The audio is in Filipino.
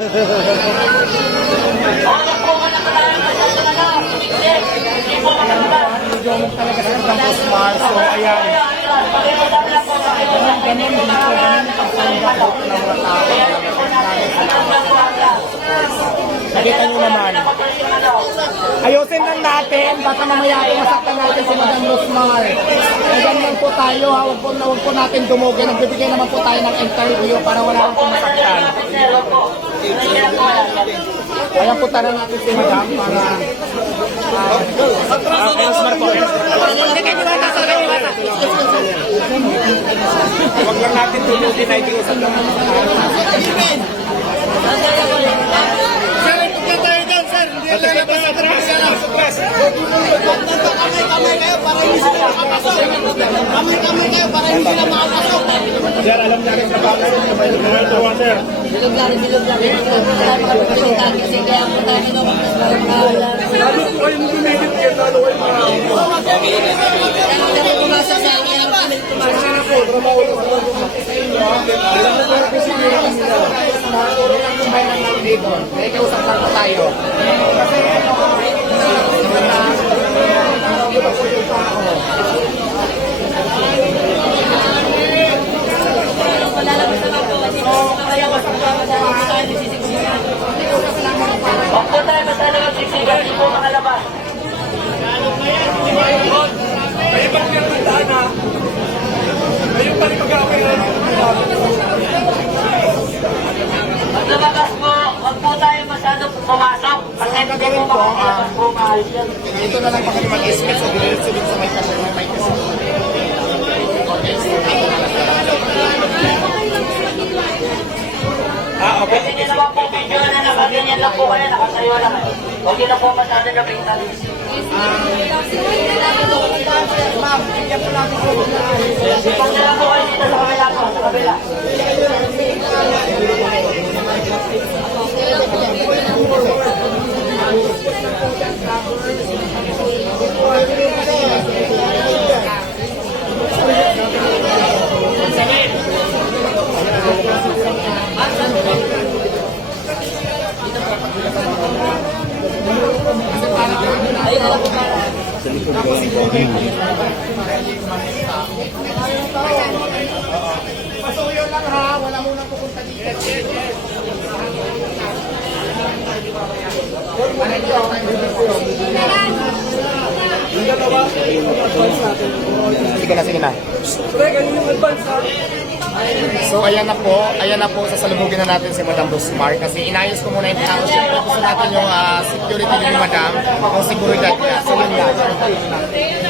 Talaga sa Madam Rosmar. So, ayan. Ganun dito, ganun pagpanda po ng mga tao. Nakita nyo naman. Ayusin lang natin, baka mamaya po masaktan natin si Madam Rosmar. Ganyan po tayo, huwag po natin dumugin. Nagbibigay naman po tayo ng interview para wala nang pumasaktan. Ayan po tanong natin si Madam para... Rosmar po. Huwag lang natin dumugin na hindi usap lang naman tayo. Kamay kayo para hindi sila makapasok. Sir, alam natin sa bagay na may tuwa, sir. Silog lang. Kasi kaya po tayo nito. Lalo po kayong dumidit kayo, lalo kayo mga... Kaya pumasok sa akin, ang kami pumasok. Po, trabaho lang sa mga sa inyo. Ilang po po kasi nila nila. Ilang po bayan ng dito. May kausap lang po tayo. Kasi Huwag po tayo masala magsiksikan, hindi po makalabas. may ibang pinagandaan na ngayon pa rin mag-aakay Pag lumabas po, huwag po tayo masyadong pumasok. Kasi hindi po makalabas po maayos yan. ito na lang pa kayo mag-escape sa dito sa may kasi. Okay. Pwede nyo naman po video na nakaganyan lang po kayo, nakasayo lang. Huwag nyo lang po masyadong napitan. Sipag nyo lang po kayo dito sa kabila po, sa kabila. Pasuyo lang ha, wala munang pupunta dito. Sige na. So ayan na po, sasalubugin na natin si Madam Rosmar kasi inayos ko muna yung tao. Siyempre gusto natin yung security ni Madam, yung seguridad niya. So yun lang.